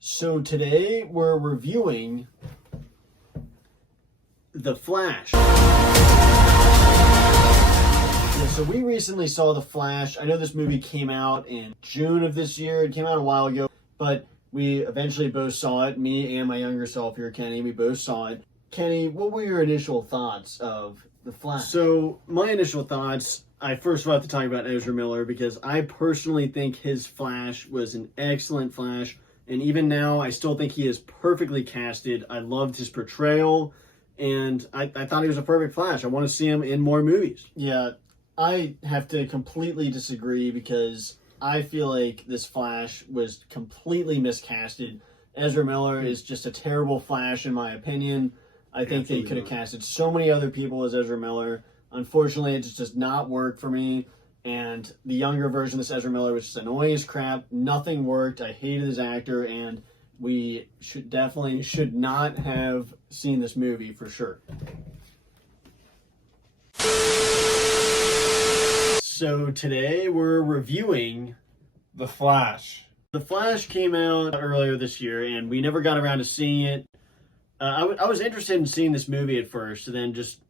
So today we're reviewing The Flash. So we recently saw The Flash. I know this movie came out in June of this year. It came out a while ago, but we eventually both saw it. Me and my younger self here, Kenny, we both saw it. Kenny, what were your initial thoughts of The Flash? So my initial thoughts, I first of all have to talk about Ezra Miller because I personally think his Flash was an excellent Flash. And even now, I still think he is perfectly casted. I loved his portrayal, and I thought he was a perfect Flash. I want to see him in more movies. Yeah, I have to completely disagree because I feel like this Flash was completely miscasted. Ezra Miller is just a terrible Flash, in my opinion. I think they could have casted so many other people as Ezra Miller. Unfortunately, it just does not work for me. And the younger version of this Ezra Miller was just annoying as crap. Nothing worked. I hated his actor, and we should not have seen this movie for sure. So today we're reviewing The Flash. The Flash came out earlier this year, and we never got around to seeing it. I was interested in seeing this movie at first, and then just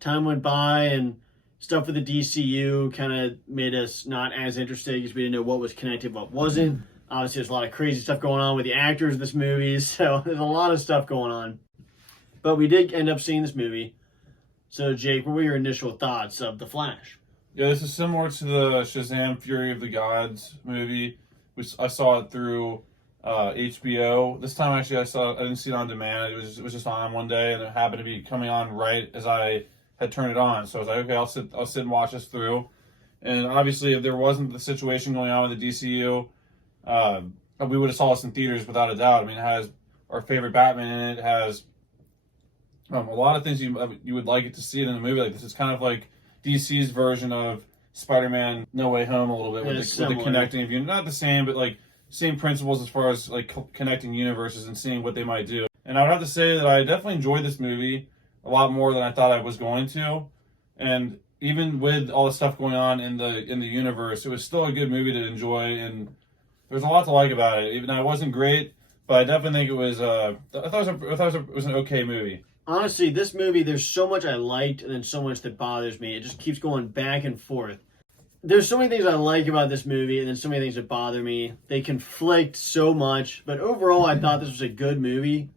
time went by, and stuff with the DCU kind of made us not as interested because we didn't know what was connected, what wasn't. Obviously, there's a lot of crazy stuff going on with the actors of this movie, so there's a lot of stuff going on. But we did end up seeing this movie. So, Jake, what were your initial thoughts of The Flash? Yeah, this is similar to the Shazam Fury of the Gods movie, which I saw it through HBO. This time, actually, I didn't see it on demand. It was just on one day, and it happened to be coming on right as I had turned it on. So I was like, okay, I'll sit and watch this through. And obviously, if there wasn't the situation going on with the DCU, we would have saw this in theaters without a doubt. I mean, it has our favorite Batman in it. It has a lot of things you would like it to see it in a movie like this. It's kind of like DC's version of Spider-Man No Way Home a little bit with the connecting of you. Not the same, but like same principles as far as like connecting universes and seeing what they might do. And I would have to say that I definitely enjoyed this movie a lot more than I thought I was going to. And even with all the stuff going on in the universe, it was still a good movie to enjoy, and there's a lot to like about it. Even though it wasn't great, but I definitely think it was I thought it was an okay movie. Honestly, this movie, there's so much I liked and then so much that bothers me. It just keeps going back and forth. There's so many things I like about this movie and then so many things that bother me. They conflict so much, but overall I thought this was a good movie.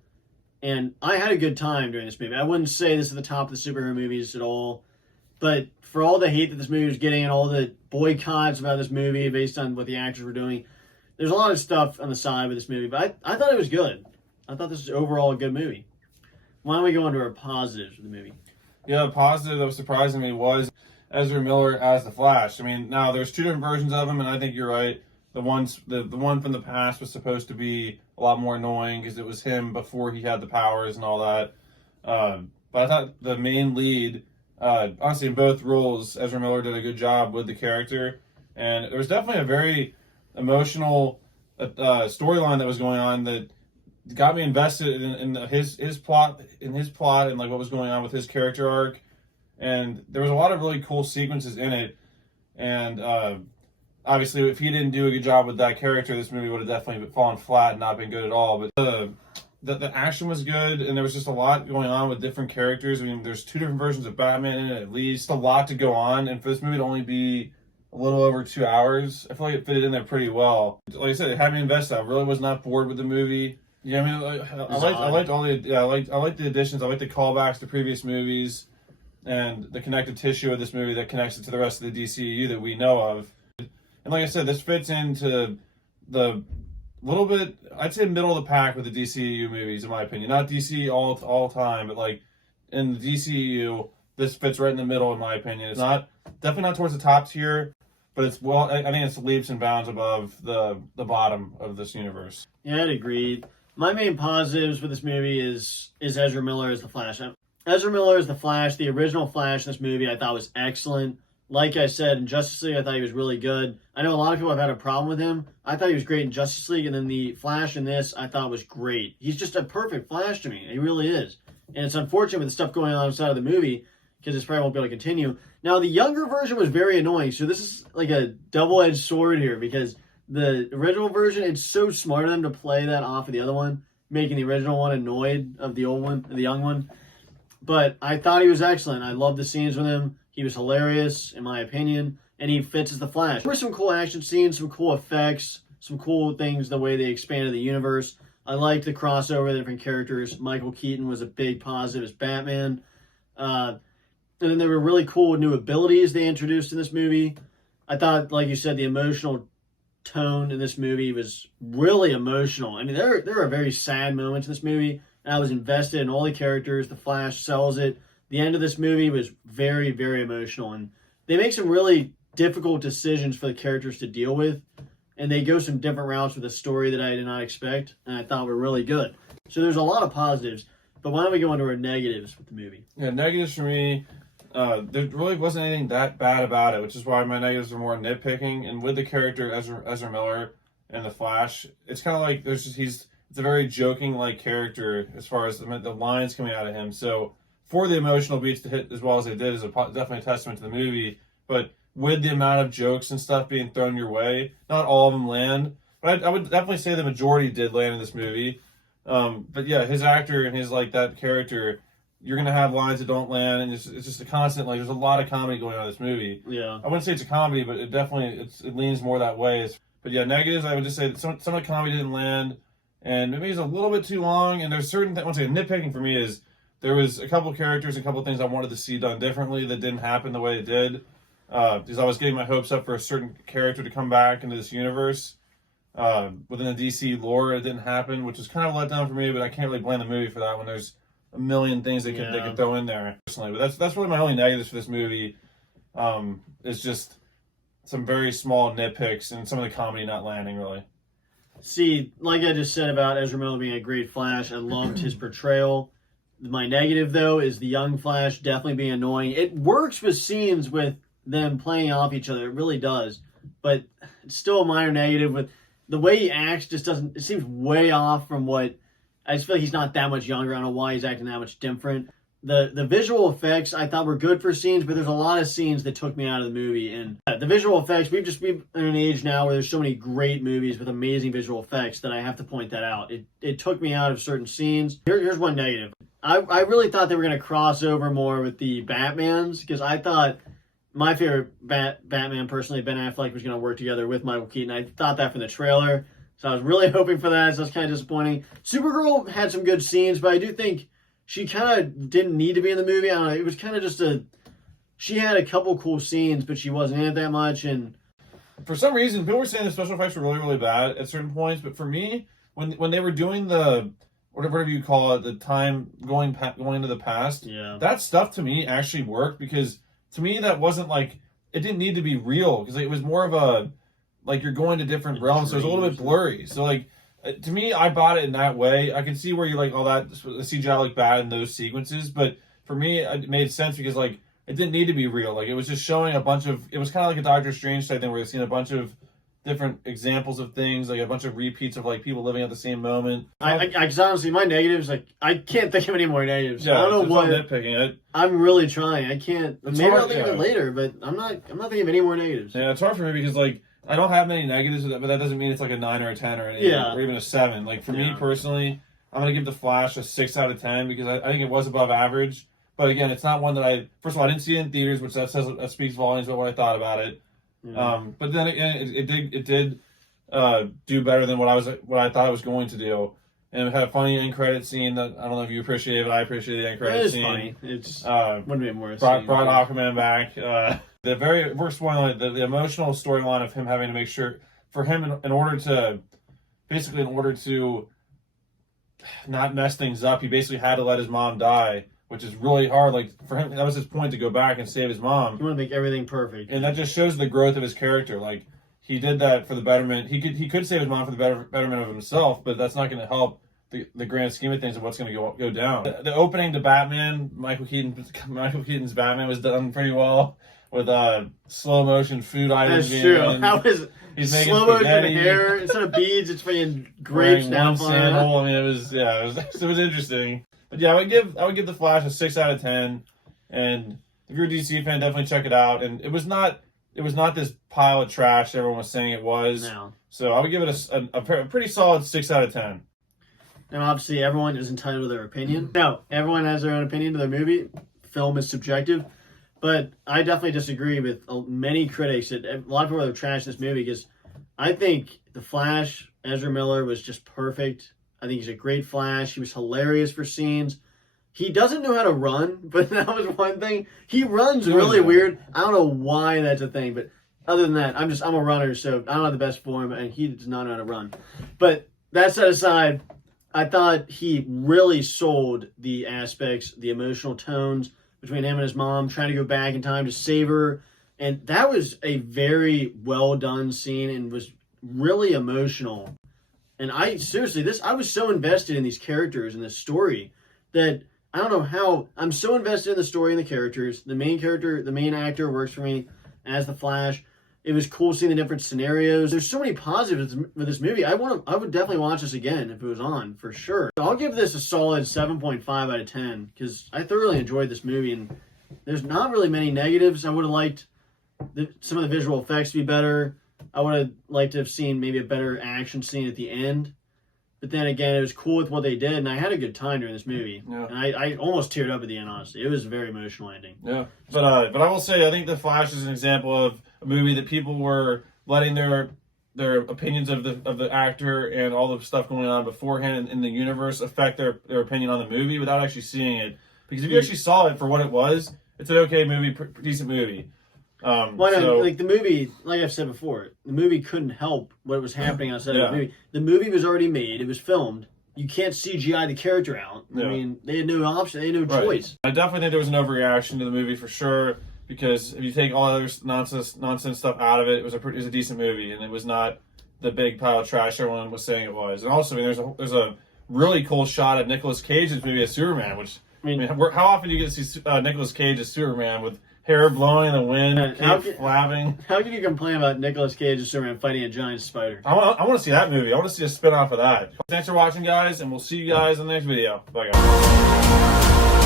And I had a good time during this movie. I wouldn't say this is the top of the superhero movies at all. But for all the hate that this movie was getting and all the boycotts about this movie based on what the actors were doing, there's a lot of stuff on the side with this movie. But I thought it was good. I thought this was overall a good movie. Why don't we go into our positives of the movie? Yeah, the positive that was surprising me was Ezra Miller as the Flash. I mean, now there's two different versions of him, and I think you're right. The one from the past was supposed to be a lot more annoying because it was him before he had the powers and all that. But I thought the main lead, honestly, in both roles, Ezra Miller did a good job with the character. And there was definitely a very emotional storyline that was going on that got me invested in his plot and like what was going on with his character arc. And there was a lot of really cool sequences in it. And obviously, if he didn't do a good job with that character, this movie would have definitely fallen flat and not been good at all. But the action was good, and there was just a lot going on with different characters. I mean, there's two different versions of Batman in it, at least. A lot to go on, and for this movie to only be a little over 2 hours, I feel like it fitted in there pretty well. Like I said, it had me invested. I really was not bored with the movie. Yeah, I mean, I liked all the I liked the additions. I liked the callbacks to previous movies, and the connective tissue of this movie that connects it to the rest of the DCU that we know of. And like I said, this fits into the little bit, I'd say middle of the pack with the DCU movies, in my opinion. Not DC all time, but like in the DCU, this fits right in the middle, in my opinion. It's definitely not towards the top tier, but it's I think it's leaps and bounds above the bottom of this universe. Yeah, I'd agree. My main positives with this movie is Ezra Miller as the Flash. Ezra Miller as the Flash, the original Flash in this movie, I thought was excellent. Like I said, in Justice League, I thought he was really good. I know a lot of people have had a problem with him. I thought he was great in Justice League, and then the Flash in this, I thought was great. He's just a perfect Flash to me. He really is. And it's unfortunate with the stuff going on outside of the movie, because this probably won't be able to continue. Now, the younger version was very annoying, so this is like a double-edged sword here, because the original version, it's so smart of them to play that off of the other one, making the original one annoyed of the old one, the young one. But I thought he was excellent. I loved the scenes with him. He was hilarious, in my opinion, and he fits as the Flash. There were some cool action scenes, some cool effects, some cool things, the way they expanded the universe. I liked the crossover of different characters. Michael Keaton was a big positive as Batman. And then there were really cool new abilities they introduced in this movie. I thought, like you said, the emotional tone in this movie was really emotional. I mean, there are very sad moments in this movie, and I was invested in all the characters. The Flash sells it. The end of this movie was very, very emotional, and they make some really difficult decisions for the characters to deal with, and they go some different routes with a story that I did not expect, and I thought were really good. So there's a lot of positives, but why don't we go into our negatives with the movie? Yeah, negatives for me, there really wasn't anything that bad about it, which is why my negatives are more nitpicking. And with the character Ezra Miller and the Flash, it's kind of like it's a very joking like character as far as the lines coming out of him. So for the emotional beats to hit as well as they did is definitely a testament to the movie. But with the amount of jokes and stuff being thrown your way, not all of them land. But I would definitely say the majority did land in this movie. But yeah, his actor and his like that character, you're gonna have lines that don't land, and it's just a constant like. There's a lot of comedy going on in this movie. Yeah, I wouldn't say it's a comedy, but it definitely it leans more that way. But yeah, negatives. I would just say that some of the comedy didn't land, and maybe it's a little bit too long. And there's certain once again nitpicking for me is there was a couple characters, a couple things I wanted to see done differently that didn't happen the way it did. Because I was getting my hopes up for a certain character to come back into this universe. Within the DC lore, it didn't happen, which is kind of a letdown for me, but I can't really blame the movie for that when there's a million things they could throw in there personally. But that's really my only negatives for this movie. It's just some very small nitpicks and some of the comedy not landing really. See, like I just said about Ezra Miller being a great Flash, I loved his portrayal. My negative, though, is the young Flash definitely being annoying. It works with scenes with them playing off each other. It really does. But it's still a minor negative. With the way he acts just doesn't... It seems way off from what... I just feel like he's not that much younger. I don't know why he's acting that much different. The visual effects I thought were good for scenes, but there's a lot of scenes that took me out of the movie. And the visual effects, we've in an age now where there's so many great movies with amazing visual effects that I have to point that out. It took me out of certain scenes. Here's one negative. I really thought they were going to cross over more with the Batmans, because I thought my favorite Batman, personally, Ben Affleck, was going to work together with Michael Keaton. I thought that from the trailer, so I was really hoping for that, so that's kind of disappointing. Supergirl had some good scenes, but I do think she kind of didn't need to be in the movie. I don't know, it was kind of just she had a couple cool scenes, but she wasn't in it that much, and... For some reason, people were saying the special effects were really, really bad at certain points, but for me, when they were doing the... whatever you call it, the time going into the past. Yeah. That stuff to me actually worked, because to me that wasn't like, it didn't need to be real, because it was more of a, like you're going to different realms, so it was a little bit blurry. So like, to me, I bought it in that way. I can see where you like all that, the CGI looked bad in those sequences, but for me, it made sense because like, it didn't need to be real. Like it was just showing a bunch of, it was kind of like a Doctor Strange type thing where you've seen a bunch of different examples of things, like a bunch of repeats of like people living at the same moment. I honestly, my negatives, like I can't think of any more negatives. Yeah, I don't know what. Nitpicking it. I'm really trying. I can't. It's maybe hard, I'll think of it later, but I'm not thinking of any more negatives. Yeah, it's hard for me because like I don't have many negatives with that, but that doesn't mean it's like a 9 or a 10 or an 8 or even a 7. Like for me personally, I'm gonna give The Flash a 6 out of 10 because I think it was above average. But again, it's not one that first of all, I didn't see it in theaters, which that speaks volumes about what I thought about it. But then again, it did do better than what I thought it was going to do, and it had a funny end credit scene that I don't know if you appreciate, but I appreciate the end credit scene. Funny. It's wouldn't be more. Brought Aquaman back. We're spoiling it. The emotional storyline of him having to make sure for him in order to not mess things up, he basically had to let his mom die, which is really hard. Like for him, that was his point, to go back and save his mom. You want to make everything perfect, and that just shows the growth of his character. Like he did that for the betterment. He could save his mom for the betterment of himself, but that's not going to help the grand scheme of things of what's going to go down. The opening to Batman, Michael Keaton's Batman was done pretty well with slow motion food items. That's true. How is he's making slow motion spaghetti. hair instead of beads? It's freaking grapes now. One sandal. I mean, it was interesting. But yeah, I would give The Flash a 6 out of 10. And if you're a DC fan, definitely check it out. And it was not it was not this pile of trash everyone was saying it was. No. So I would give it a pretty solid 6 out of 10. And obviously, everyone is entitled to their opinion. No, everyone has their own opinion to their movie. Film is subjective. But I definitely disagree with many critics that a lot of people are trashing this movie because I think The Flash, Ezra Miller, was just perfect. I think he's a great Flash. He was hilarious for scenes. He doesn't know how to run, but that was one thing. He runs really weird. I don't know why that's a thing, but other than that, I'm a runner, so I don't have the best form, and he does not know how to run. But that set aside, I thought he really sold the aspects, the emotional tones between him and his mom, trying to go back in time to save her. And that was a very well done scene and was really emotional. And I was so invested in these characters and this story that I don't know how I'm so invested in the story and the characters. The main actor works for me as the Flash. It was cool seeing the different scenarios. There's so many positives with this movie. I would definitely watch this again if it was on, for sure. I'll give this a solid 7.5 out of 10 because I thoroughly enjoyed this movie, and there's not really many negatives. I would have liked some of the visual effects to be better. I would have liked to have seen maybe a better action scene at the end. But then again, it was cool with what they did, and I had a good time during this movie. Yeah. And I almost teared up at the end, honestly. It was a very emotional ending. Yeah. But I will say, I think The Flash is an example of a movie that people were letting their opinions of the actor and all the stuff going on beforehand in the universe affect their opinion on the movie without actually seeing it. Because if you actually saw it for what it was, it's an okay movie, decent movie. The movie, like I've said before, the movie couldn't help what was happening outside of the movie. The movie was already made. It was filmed. You can't CGI the character out. I mean, they had no option. They had no choice. I definitely think there was an overreaction to the movie for sure. Because if you take all other nonsense stuff out of it, it was a decent movie, and it was not the big pile of trash everyone was saying it was. And also, I mean, there's a really cool shot of Nicolas Cage's movie as Superman, which how often do you get to see Nicolas Cage as Superman with hair blowing in the wind, cape flapping? How can you complain about Nicolas Cage as Superman fighting a giant spider? I want to see that movie. I want to see a spin-off of that. Thanks for watching, guys, and we'll see you guys in the next video. Bye, guys.